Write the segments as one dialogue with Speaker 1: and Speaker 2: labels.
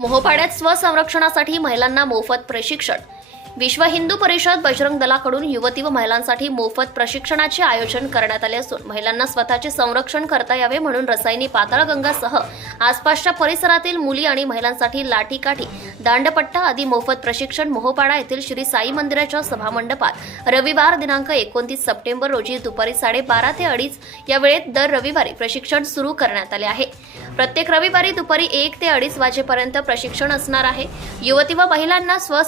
Speaker 1: मोहपाड्यात स्वसंरक्षणासाठी महिलांना मोफत प्रशिक्षण विश्व हिंदू परिषद बजरंग दलाकडून युवती व महिलांसाठी मोफत प्रशिक्षणाचे आयोजन करण्यात आले असून महिलांना स्वतःचे संरक्षण करता यावे म्हणून रसायनी पाताळगंगासह आसपासच्या परिसरातील मुली आणि महिलांसाठी लाठीकाठी दांडपट्टा आदी मोफत प्रशिक्षण मोहपाडा येथील श्री साई मंदिराच्या सभामंडपात रविवार दिनांक एकोणतीस सप्टेंबर रोजी दुपारी साडेबारा ते अडीच या वेळेत दर रविवारी प्रशिक्षण सुरू करण्यात आले आहे. प्रत्येक रविवारी दुपारी एक ते अडीच वाजेपर्यंत प्रशिक्षण असणार आहे. युवती व महिलांना स्व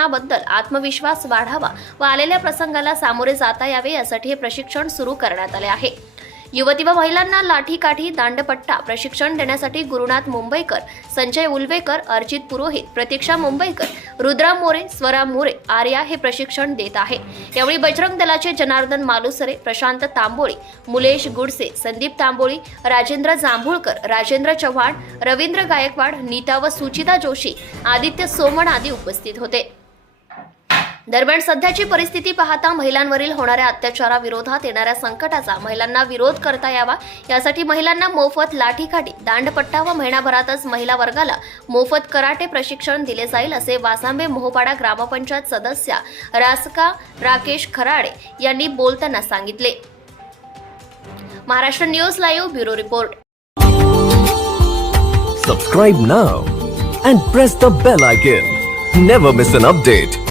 Speaker 1: प्रशिक्षणाबद्दल आत्मविश्वास वाढावा व आलेल्या प्रसंगाला सामोरे जाता यावे यासाठी हे प्रशिक्षण सुरू करण्यात आले आहे. युवती व महिलांना लाठीकाठी दांडपट्टा प्रशिक्षण देण्यासाठी गुरुनाथ मुंबईकर संजय उलवेकर अर्जित पुरोहित प्रतीक्षा मुंबईकर रुद्रा मोरे स्वरा मोरे आर्या हे प्रशिक्षण देत आहे. यावेळी बजरंग दलाचे जनार्दन मालुसरे प्रशांत तांबोळी मुलेश गुडसे संदीप तांबोळी राजेंद्र जांभूळकर राजेंद्र चव्हाण रवींद्र गायकवाड नीता व सुचिता जोशी आदित्य सोमण आदी उपस्थित होते. दरम्यान सध्याची परिस्थिती पाहता महिलांवरील होणाऱ्या अत्याचाराविरोधात येणाऱ्या संकटाचा महिलांना विरोध करता यावा. यासाठी महिलांना मोफत लाठीकाठी दांडपट्टा व महिनाभरातच महिला वर्गाला मोफत कराटे प्रशिक्षण दिले जाईल असे वासांबे मोहपाडा ग्रामपंचायत सदस्या रासका राकेश खराडे यांनी बोलताना सांगितले. Maharashtra news live bureau report.
Speaker 2: Subscribe now and press the bell icon never miss an update